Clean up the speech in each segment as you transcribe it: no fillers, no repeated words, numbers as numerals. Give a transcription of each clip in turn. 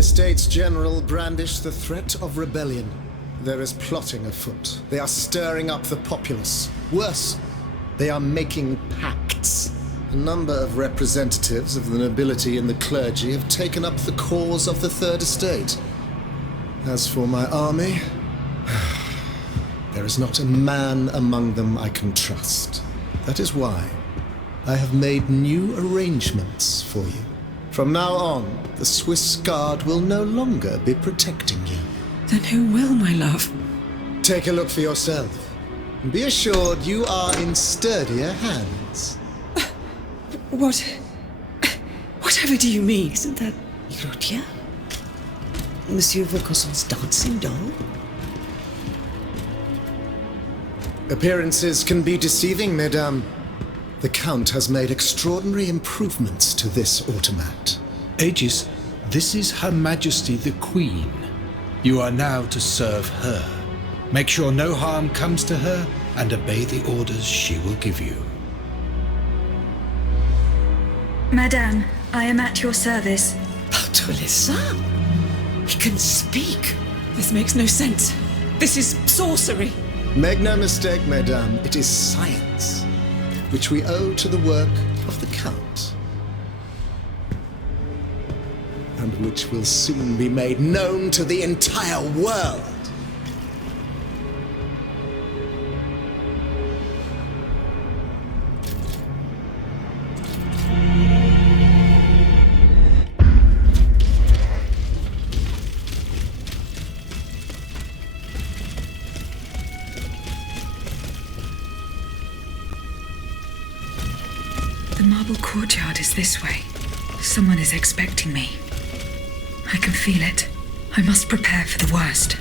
Estates General brandish the threat of rebellion. There is plotting afoot. They are stirring up the populace. Worse, they are making pacts. A number of representatives of the nobility and the clergy have taken up the cause of the Third Estate. As for my army, there is not a man among them I can trust. That is why I have made new arrangements for you. From now on, the Swiss Guard will no longer be protecting you. Then who will, my love? Take a look for yourself. And be assured you are in sturdier hands. Whatever do you mean? Isn't that Erotia? Monsieur Vaucanson's dancing doll? Appearances can be deceiving, mesdames. The Count has made extraordinary improvements to this automat. Aegis, this is Her Majesty the Queen. You are now to serve her. Make sure no harm comes to her and obey the orders she will give you. Madame, I am at your service. Patre les Saints! He can speak! This makes no sense. This is sorcery. Make no mistake, mesdames, it is science, which we owe to the work of the Count, and which will soon be made known to the entire world. The marble courtyard is this way. Someone is expecting me. I can feel it. I must prepare for the worst.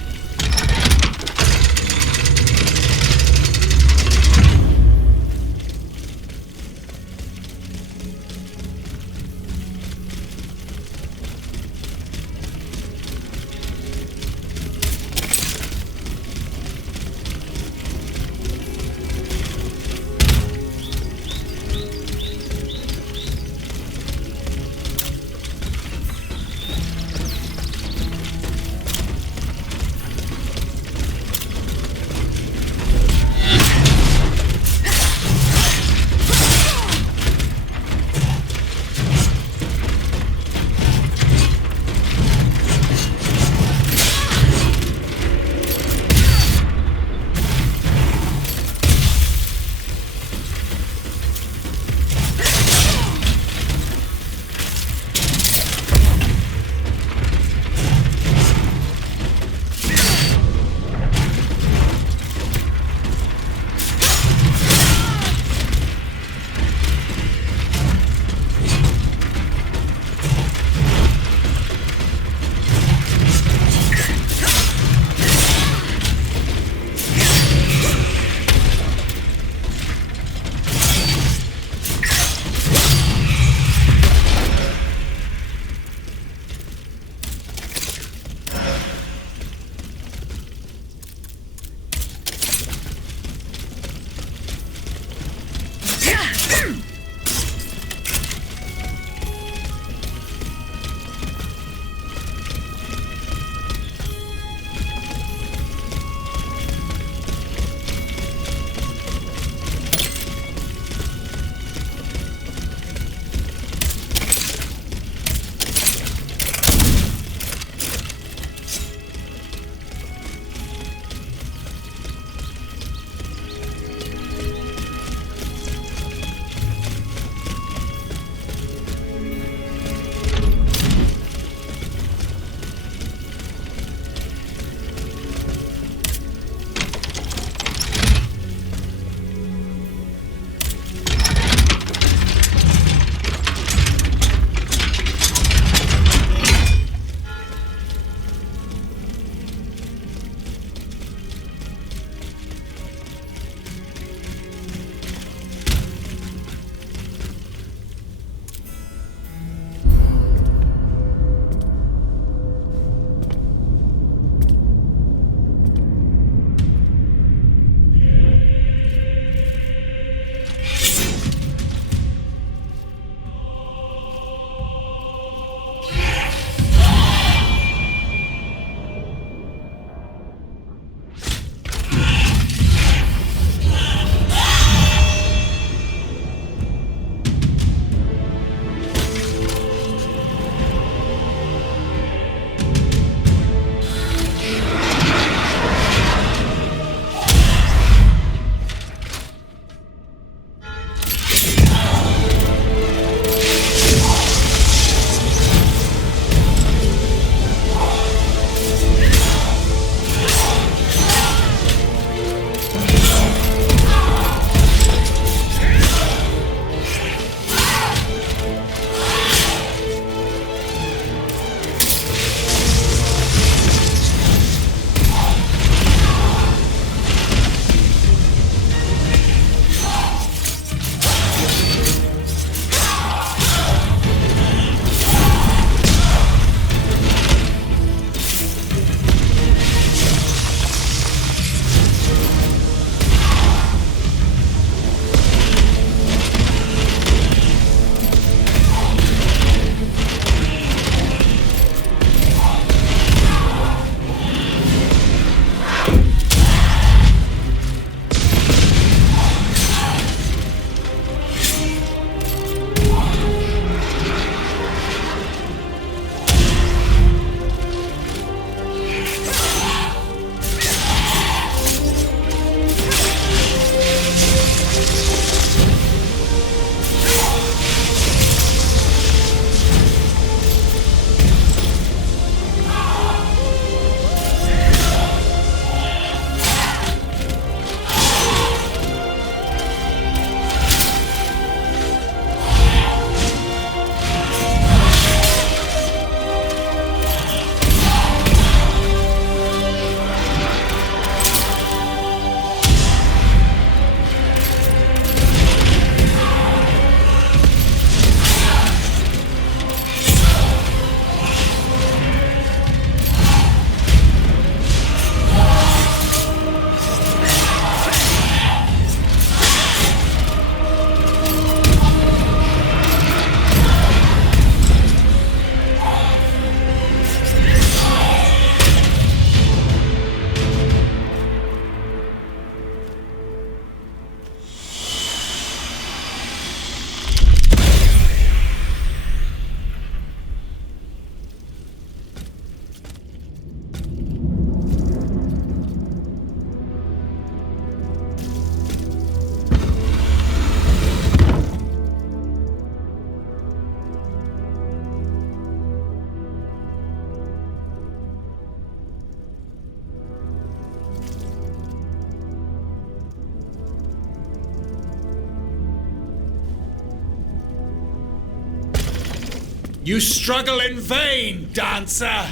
You struggle in vain, dancer!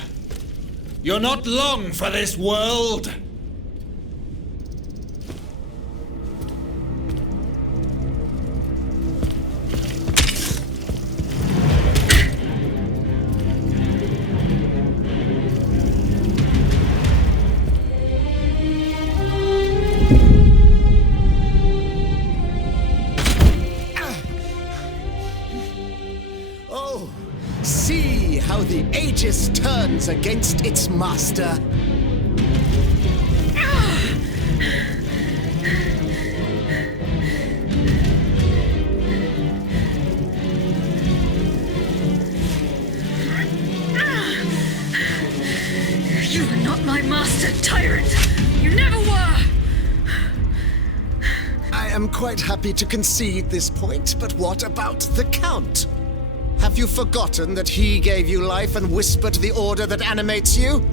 You're not long for this world! Oh, see how the Aegis turns against its master. You are not my master, tyrant! You never were! I am quite happy to concede this point, but what about the Count? Have you forgotten that he gave you life and whispered the order that animates you?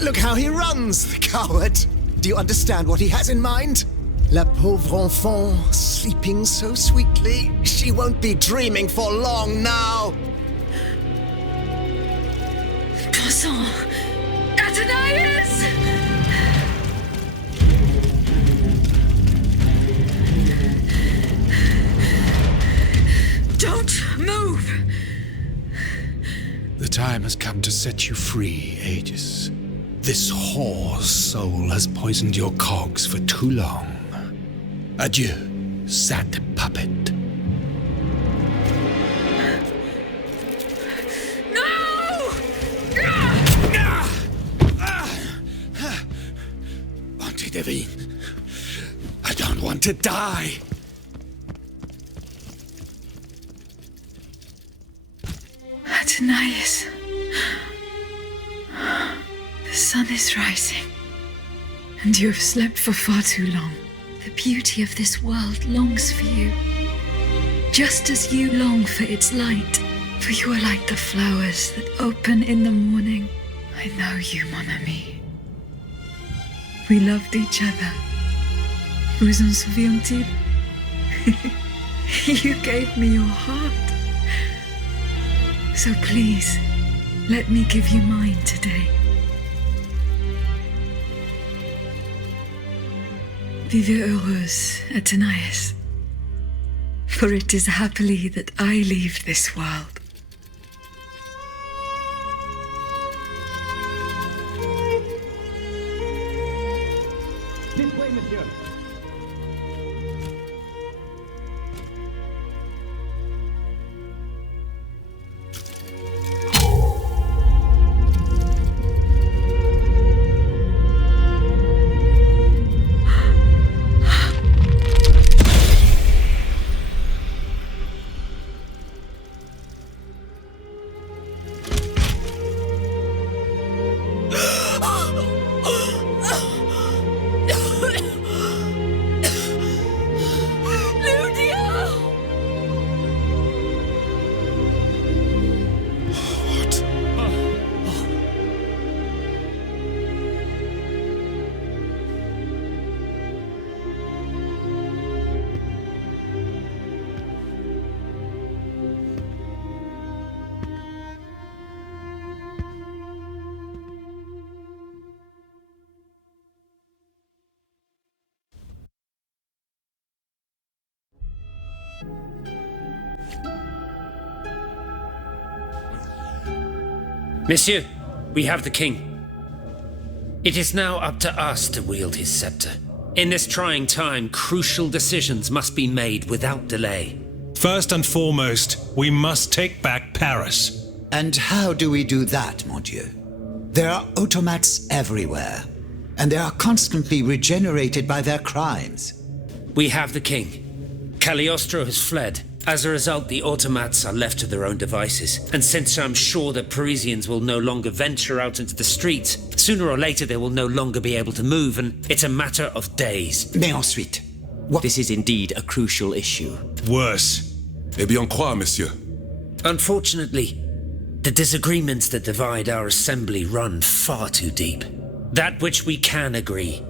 Look how he runs, the coward! Do you understand what he has in mind? La pauvre enfant, sleeping so sweetly, she won't be dreaming for long now! Poisson! Athenais! Don't move! The time has come to set you free, Aegis. This whore's soul has poisoned your cogs for too long. Adieu, sad puppet. No! Bonté Divine, I don't want to die. Athenais. The sun is rising, and you have slept for far too long. The beauty of this world longs for you, just as you long for its light, for you are like the flowers that open in the morning. I know you, mon ami. We loved each other. Vous en souvient-il? You gave me your heart. So please, let me give you mine today. Vivez heureuse, Athenais, for it is happily that I leave this world. This way, monsieur. Monsieur, we have the king. It is now up to us to wield his scepter. In this trying time, crucial decisions must be made without delay. First and foremost, we must take back Paris. And how do we do that, mon Dieu? There are automats everywhere, and they are constantly regenerated by their crimes. We have the king. Cagliostro has fled. As a result, the automats are left to their own devices. And since I'm sure that Parisians will no longer venture out into the streets, sooner or later they will no longer be able to move, and it's a matter of days. Mais ensuite, what? This is indeed a crucial issue. Worse. Eh bien quoi, monsieur? Unfortunately, the disagreements that divide our assembly run far too deep. That which we can agree.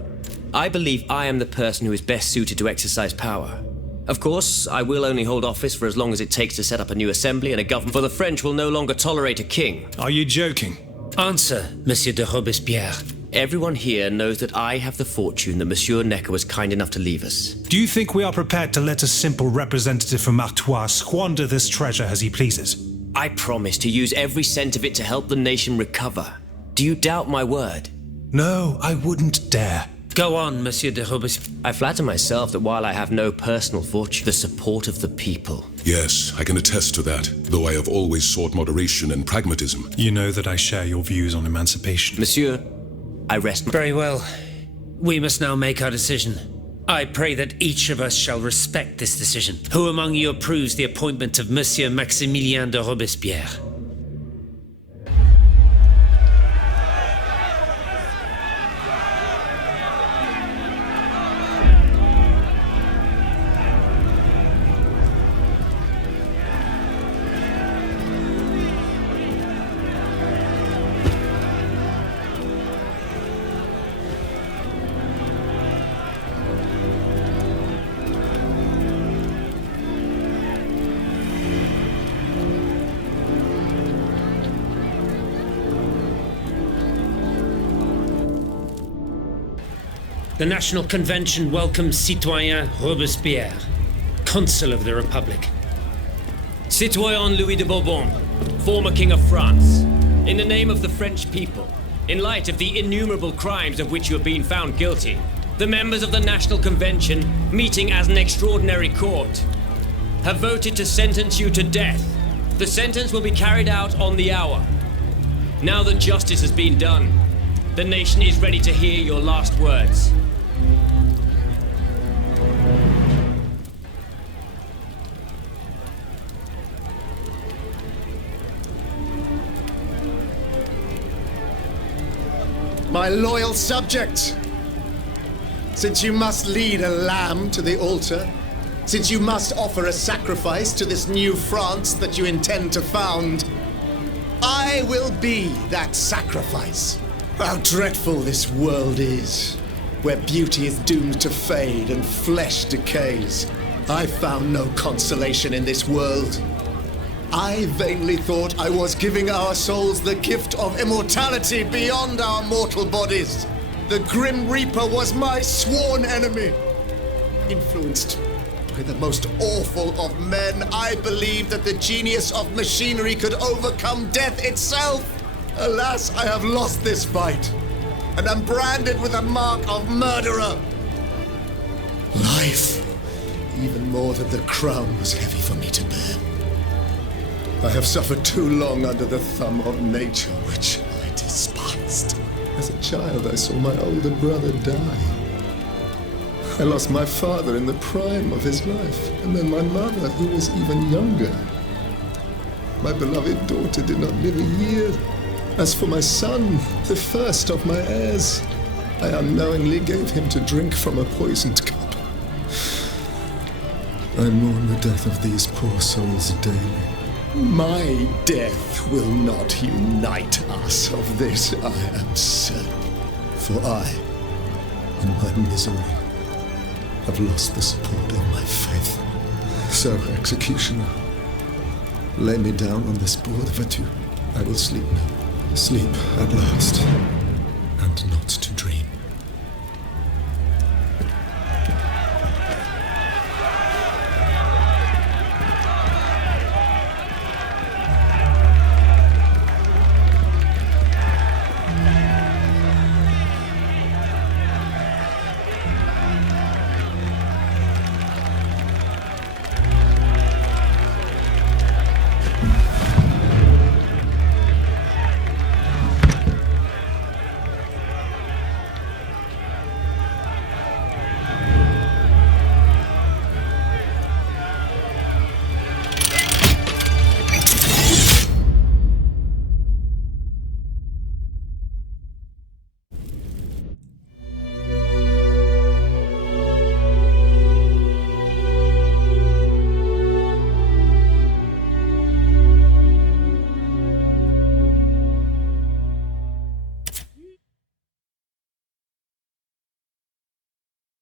I believe I am the person who is best suited to exercise power. Of course, I will only hold office for as long as it takes to set up a new assembly and a government, for the French will no longer tolerate a king. Are you joking? Answer, Monsieur de Robespierre. Everyone here knows that I have the fortune that Monsieur Necker was kind enough to leave us. Do you think we are prepared to let a simple representative from Artois squander this treasure as he pleases? I promise to use every cent of it to help the nation recover. Do you doubt my word? No, I wouldn't dare. Go on, Monsieur de Robespierre. I flatter myself that while I have no personal fortune, the support of the people. Yes, I can attest to that, though I have always sought moderation and pragmatism. You know that I share your views on emancipation. Monsieur, I rest my... Very well. We must now make our decision. I pray that each of us shall respect this decision. Who among you approves the appointment of Monsieur Maximilien de Robespierre? The National Convention welcomes Citoyen Robespierre, Consul of the Republic. Citoyen Louis de Bourbon, former King of France, in the name of the French people, in light of the innumerable crimes of which you have been found guilty, the members of the National Convention, meeting as an extraordinary court, have voted to sentence you to death. The sentence will be carried out on the hour. Now that justice has been done, the nation is ready to hear your last words. My loyal subject, since you must lead a lamb to the altar, since you must offer a sacrifice to this new France that you intend to found, I will be that sacrifice. How dreadful this world is, where beauty is doomed to fade and flesh decays. I found no consolation in this world. I vainly thought I was giving our souls the gift of immortality beyond our mortal bodies. The Grim Reaper was my sworn enemy. Influenced by the most awful of men, I believed that the genius of machinery could overcome death itself. Alas, I have lost this fight, and am branded with the mark of murderer. Life, even more than the crown, was heavy for me to bear. I have suffered too long under the thumb of nature, which I despised. As a child, I saw my older brother die. I lost my father in the prime of his life, and then my mother, who was even younger. My beloved daughter did not live a year. As for my son, the first of my heirs, I unknowingly gave him to drink from a poisoned cup. I mourn the death of these poor souls daily. My death will not unite us, of this I am certain. For I, in my misery, have lost the support of my faith. So, executioner, lay me down on this board, Vertu. I will sleep now. Sleep at last, and not to dream.